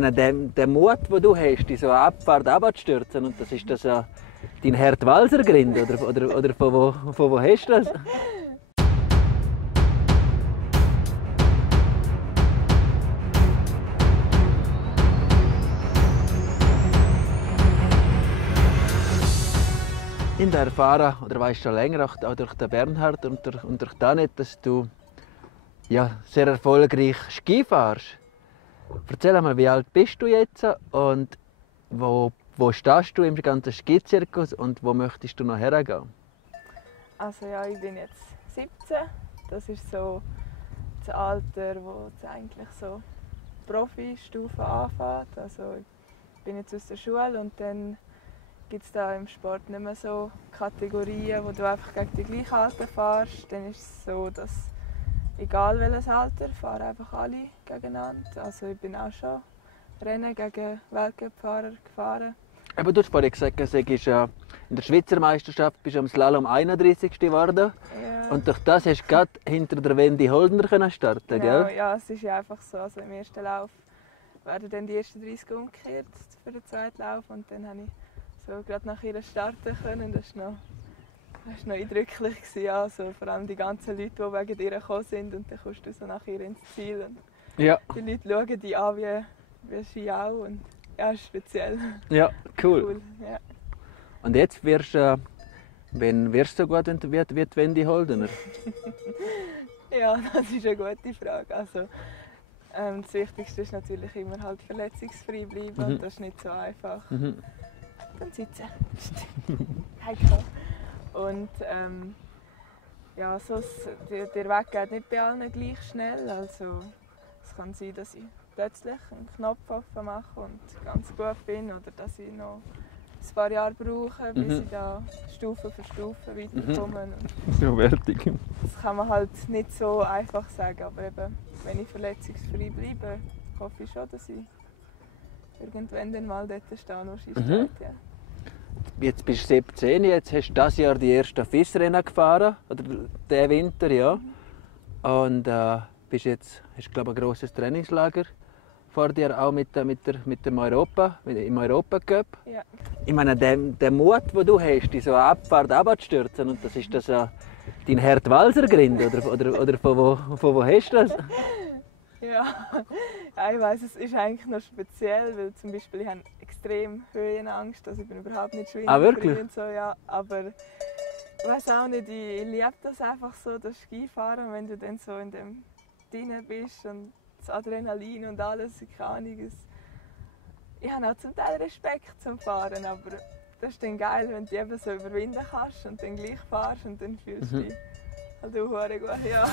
meine, der Mut, den du hast, in so eine Abfahrt abzustürzen, und das ist das ja dein Herd-Walser-Grind, oder von wo hast du das? Ich habe erfahren, oder weiss schon länger, auch durch den Bernhard und durch Danet, dass du ja, sehr erfolgreich Ski fährst. Erzähl mal, wie alt bist du jetzt und wo stehst du im ganzen Skizirkus und wo möchtest du noch hergehen? Also ja, ich bin jetzt 17. Das ist so das Alter, wo es eigentlich so Profi-Stufe anfängt. Also ich bin jetzt aus der Schule und dann gibt es da im Sport nicht mehr so Kategorien, wo du einfach gegen die gleichen Alter fährst. Dann ist es so, dass egal welches Alter, fahren einfach alle gegeneinander. Also ich bin auch schon Rennen gegen Weltcup-Fahrer gefahren. Aber du hast vorhin gesagt, du bist in der Schweizer Meisterschaft bist du am Slalom 31. geworden. Ja. Und durch das hast du gerade hinter der Wendy Holdner starten, Genau, gell? ja, es ist ja einfach so. Also im ersten Lauf werden dann die ersten 30 umgekehrt für den zweiten Lauf und dann habe ich so gerade nach ihr starten können. Das war noch eindrücklich. Ja, also vor allem die ganzen Leute, die wegen ihr gekommen sind und dann kommst du so nach ihr ins Ziel. Und Ja. die Leute schauen dich an wie Ski auch und ja, ist speziell. Ja, cool. Ja. Und jetzt wirst du so gut wie die Wendy Holdner? Ja, das ist eine gute Frage. Also, das Wichtigste ist natürlich immer halt verletzungsfrei bleiben und das ist nicht so einfach. Dann sitzen. Heiko. Und ja, der Weg geht nicht bei allen gleich schnell. Also, es kann sein, dass ich plötzlich einen Knopf offen mache und ganz gut bin oder dass ich noch ein paar Jahre brauche, bis ich da Stufe für Stufe weiterkomme. Ja, wertig. Das kann man halt nicht so einfach sagen, aber eben, wenn ich verletzungsfrei bleibe, hoffe ich schon, dass ich irgendwann dann mal dort stehe, wo Ski steht. Ja. Jetzt bist du 17, jetzt hast du dieses Jahr die ersten FIS-Rennen gefahren, oder diesen Winter, ja. Und hast glaube ich, ein grosses Trainingslager vor dir, auch mit dem im Europacup. Ja. Ich meine, der Mut, den du hast, in so eine Abfahrt abzustürzen, und das ist das ja dein Herd-Walser-Grind, oder von wo hast du das? Ja, ich weiss, es ist eigentlich noch speziell, weil zum Beispiel ich habe extrem Höhenangst, also ich bin überhaupt nicht wirklich? Und so, ja, aber ich weiß auch nicht, ich liebe das einfach so, das Skifahren, wenn du dann so in dem drin bist und das Adrenalin und alles, keine Ahnung. Ich habe auch zum Teil Respekt zum Fahren, aber das ist dann geil, wenn du eben so überwinden kannst und dann gleich fahrst und dann fühlst du dich halt auch gut, ja.